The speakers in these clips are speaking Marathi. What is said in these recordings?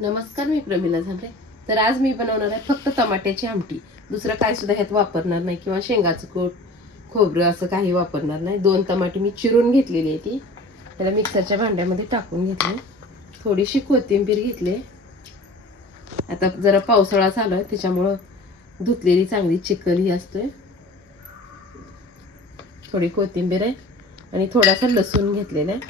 नमस्कार मी प्रमिला झांबरे तर आज मी बनवणार आहे फक्त टमाट्याची आमटी. दुसरं काय सुद्धा ह्यात वापरणार नाही किंवा शेंगाचं कोट खोबरं असं काही वापरणार नाही. दोन टमाटे मी चिरून घेतलेली आहे ती. त्याला मिक्सरच्या भांड्यामध्ये टाकून घेतली. थोडीशी कोथिंबीर घेतली. आता जरा पावसाळा झाला आहे त्याच्यामुळं धुतलेली चांगली चिकल ही असते. थोडी कोथिंबीर आहे आणि थोडासा लसूण घेतलेला आहे.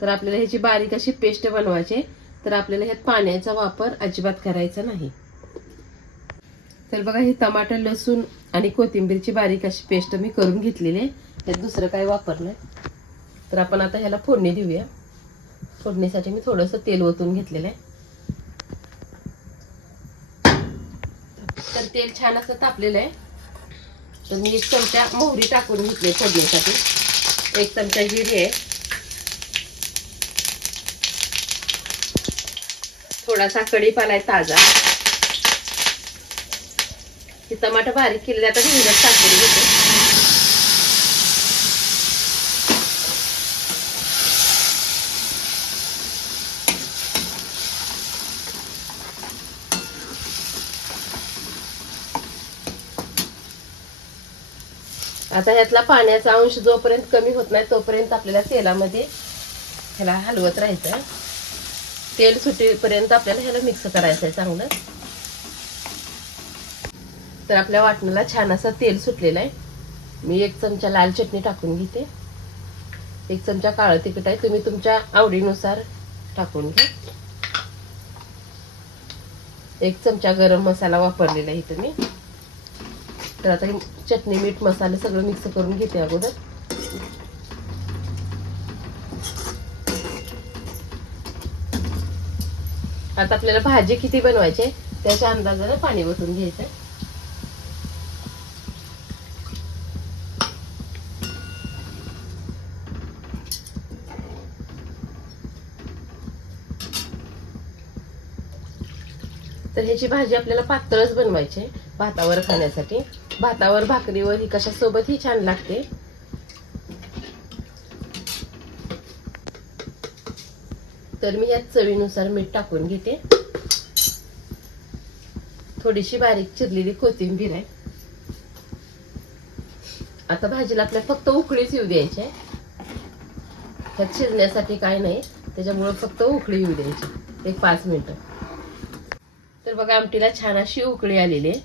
तर आपल्याला ह्याची बारीक अशी पेस्ट बनवायची आहे. तर आपल्याला ह्यात पाण्याचा वापर अजिबात करायचा नाही. तर बघा हे टमाटर लसूण आणि कोथिंबीरची बारीक अशी पेस्ट मी करून घेतलेली आहे. ह्यात दुसरं काही वापरलं तर आपण आता ह्याला फोडणी देऊया. फोडणीसाठी मी थोडंसं तेल ओतून घेतलेलं आहे. तर तेल छान असं तापलेलं आहे. तर मी एक चमचा मोहरी टाकून घेतली फोडणीसाठी. एक चमचा जिरी आहे. थोडासा कढीपाला आहे ताजा. हे टमाटर बारीक केलेले आता हिंगत टाकून होते आता ह्यातला पाण्याचा अंश जोपर्यंत कमी होत नाही तोपर्यंत आपल्याला तेलामध्ये ह्याला हलवत राहायचं. आहे तेल सुटेपर्यंत आपल्याला ह्याला मिक्स करायचं आहे चांगलं. तर आपल्या वाटणाला छान असं तेल सुटलेलं आहे. मी एक चमचा लाल चटणी टाकून घेते. एक चमचा काळं तिखट आहे तुम्ही तुमच्या आवडीनुसार टाकून घ्या. एक चमचा गरम मसाला वापरलेला आहे तुम्ही तर आता चटणी मीठ मसाले सगळं मिक्स करून घेते अगोदर. आता आपल्याला भाजी किती बनवायची आहे, त्याच्या अंदाजाने पाणी ओतून घ्यायचं. तर ह्याची भाजी आपल्याला पातळच बनवायची आहे भातावर खाण्यासाठी. भातावर भाकरीवर ही कशासोबत ही छान लागते तर मी यात चवीनुसार मीठ टाकून घेते. थोडीशी बारीक चिरलेली कोथिंबीर आहे. आता भाजीला आपल्या फक्त उकळीच येऊ द्यायची आहे. त्यात शिजण्यासाठी काय नाही त्याच्यामुळे फक्त उकळी येऊ द्यायची एक पाच मिनिट. तर बघा आमटीला छान अशी उकळी आलेली आहे.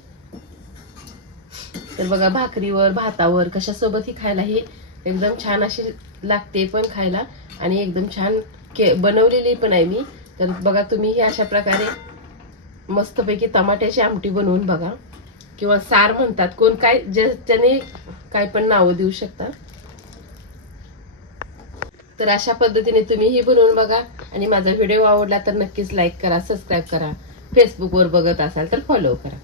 तर बघा भाकरीवर भातावर कशासोबत ही खायला ही एकदम छान अशी लागते पण खायला. आणि एकदम छान के बनवलेली पण आहे मी. तर बघा तुम्ही ही अशा प्रकारे मस्तपैकी टमाट्याची आमटी बनवून बघा. किंवा सार म्हणतात. कोण काय ज्याने काय पण नावं देऊ शकता. तर अशा पद्धतीने तुम्ही ही बनवून बघा. आणि माझा व्हिडिओ आवडला तर नक्कीच लाईक करा सबस्क्राईब करा. फेसबुकवर बघत असाल तर फॉलो करा.